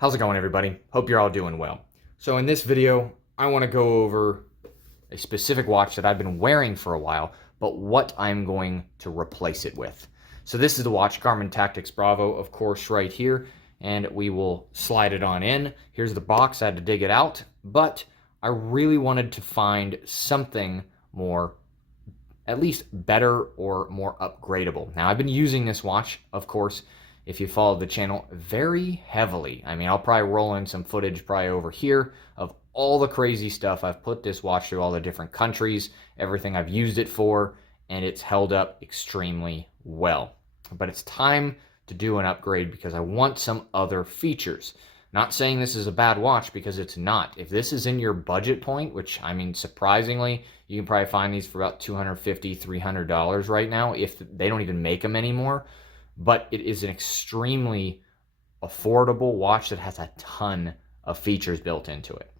How's it going, everybody? Hope you're all doing well. So in this video, I want to go over a specific watch that I've been wearing for a while, but what I'm going to replace it with. So this is the watch, Garmin Tactix Bravo, of course, right here, and we will slide it on in. Here's the box. I had to dig it out, but I really wanted to find something more, at least better or more upgradable. Now, I've been using this watch, of course, if you follow the channel, very heavily. I mean, I'll probably roll in some footage probably over here of all the crazy stuff. I've put this watch through all the different countries, everything I've used it for, and it's held up extremely well. But it's time to do an upgrade because I want some other features. Not saying this is a bad watch, because it's not. If this is in your budget point, which, I mean, surprisingly, you can probably find these for about $250, $300 right now, if they don't even make them anymore. But it is an extremely affordable watch that has a ton of features built into it.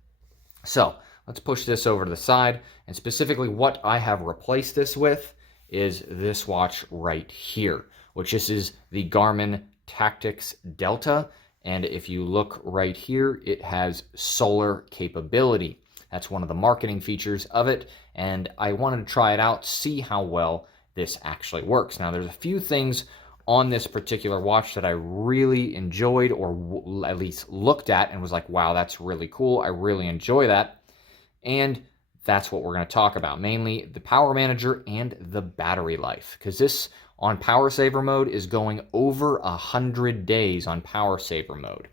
So let's push this over to the side, and specifically what I have replaced this with is this watch right here, which this is the Garmin Tactix Delta. And if you look right here, it has solar capability. That's one of the marketing features of it, and I wanted to try it out, see how well this actually works. Now, there's a few things on this particular watch that I really enjoyed, or at least looked at and was like, wow, that's really cool. I really enjoy that. And that's what we're going to talk about, mainly the power manager and the battery life, because this on power saver mode is going over 100 days on power saver mode.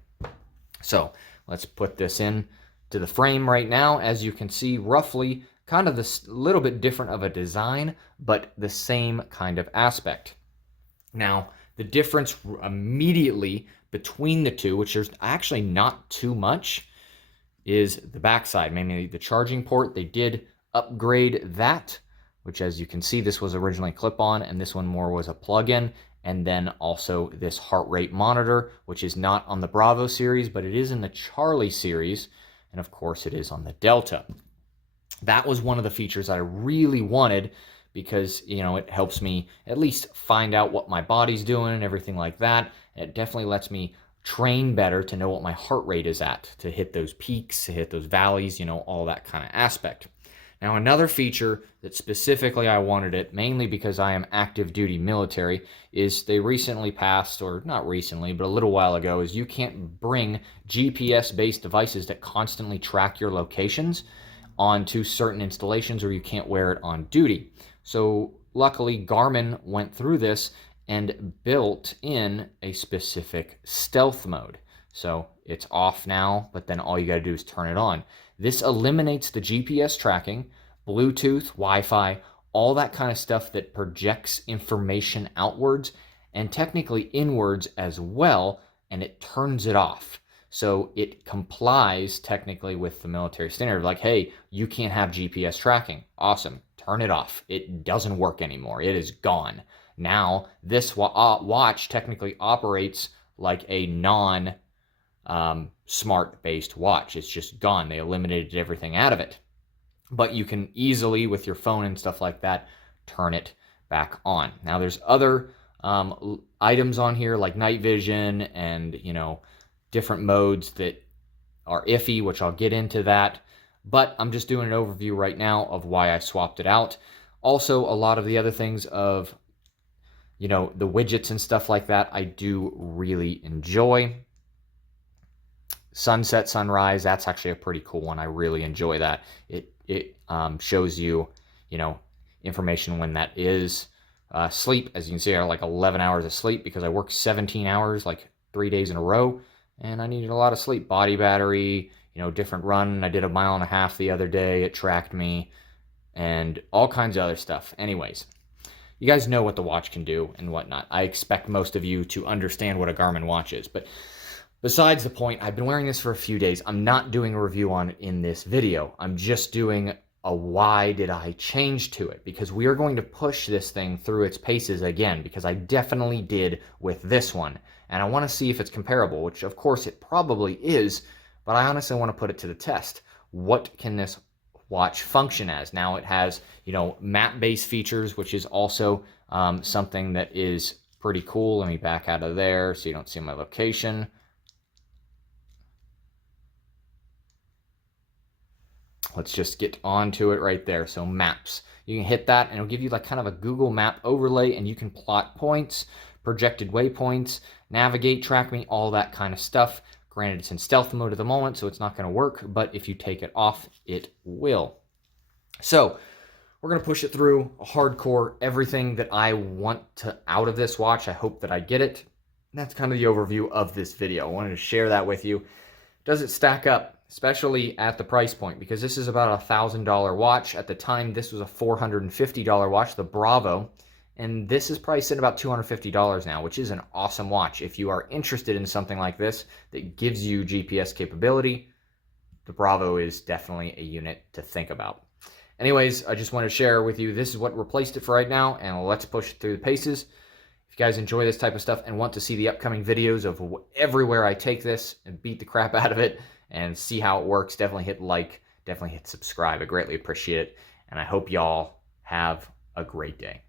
So let's put this in to the frame right now. As you can see, roughly kind of this little bit different of a design, but the same kind of aspect. Now, the difference immediately between the two, which there's actually not too much, is the backside, mainly the charging port. They did upgrade that, which, as you can see, this was originally clip-on, and this one more was a plug-in. And then also this heart rate monitor, which is not on the Bravo series, but it is in the Charlie series, and of course it is on the Delta. That was one of the features I really wanted, because, you know, it helps me at least find out what my body's doing and everything like that. And it definitely lets me train better to know what my heart rate is at, to hit those peaks, to hit those valleys, you know, all that kind of aspect. Now, another feature that specifically I wanted it, mainly because I am active duty military, is they recently passed, or not recently, but a little while ago, is you can't bring GPS-based devices that constantly track your locations onto certain installations, or you can't wear it on duty. So luckily, Garmin went through this and built in a specific stealth mode. So it's off now, but then all you got to do is turn it on. This eliminates the GPS tracking, Bluetooth, Wi-Fi, all that kind of stuff that projects information outwards and technically inwards as well, and it turns it off. So it complies technically with the military standard, like, hey, you can't have GPS tracking. Awesome. Turn it off. It doesn't work anymore. It is gone. Now, this watch technically operates like a non-smart-based watch. It's just gone. They eliminated everything out of it. But you can easily, with your phone and stuff like that, turn it back on. Now, there's other items on here like night vision and, you know, different modes that are iffy, which I'll get into that. But I'm just doing an overview right now of why I swapped it out. Also, a lot of the other things of, you know, the widgets and stuff like that, I do really enjoy. Sunset, sunrise, that's actually a pretty cool one. I really enjoy that. It shows you, you know, information when that is. Sleep, as you can see, I have like 11 hours of sleep because I work 17 hours, like 3 days in a row, and I needed a lot of sleep. Body battery, you know, different run. I did 1.5 miles the other day. It tracked me and all kinds of other stuff. Anyways, you guys know what the watch can do and whatnot. I expect most of you to understand what a Garmin watch is. But besides the point, I've been wearing this for a few days. I'm not doing a review on it in this video. I'm just doing a why did I change to it, because we are going to push this thing through its paces again, because I definitely did with this one. And I want to see if it's comparable, which of course it probably is. But I honestly want to put it to the test. What can this watch function as? Now, it has, you know, map-based features, which is also something that is pretty cool. Let me back out of there so you don't see my location. Let's just get onto it right there. So maps, you can hit that and it'll give you like kind of a Google map overlay, and you can plot points, projected waypoints, navigate, track me, all that kind of stuff. Granted, it's in stealth mode at the moment, so it's not going to work, but if you take it off, it will. So we're going to push it through hardcore, everything that I want to out of this watch. I hope that I get it. And that's kind of the overview of this video. I wanted to share that with you. Does it stack up, especially at the price point? Because this is about a $1,000 watch. At the time, this was a $450 watch, the Bravo. And this is priced at about $250 now, which is an awesome watch. If you are interested in something like this that gives you GPS capability, the Bravo is definitely a unit to think about. Anyways, I just want to share with you, this is what replaced it for right now, and let's push it through the paces. If you guys enjoy this type of stuff and want to see the upcoming videos of everywhere I take this and beat the crap out of it and see how it works, definitely hit like, definitely hit subscribe. I greatly appreciate it, and I hope y'all have a great day.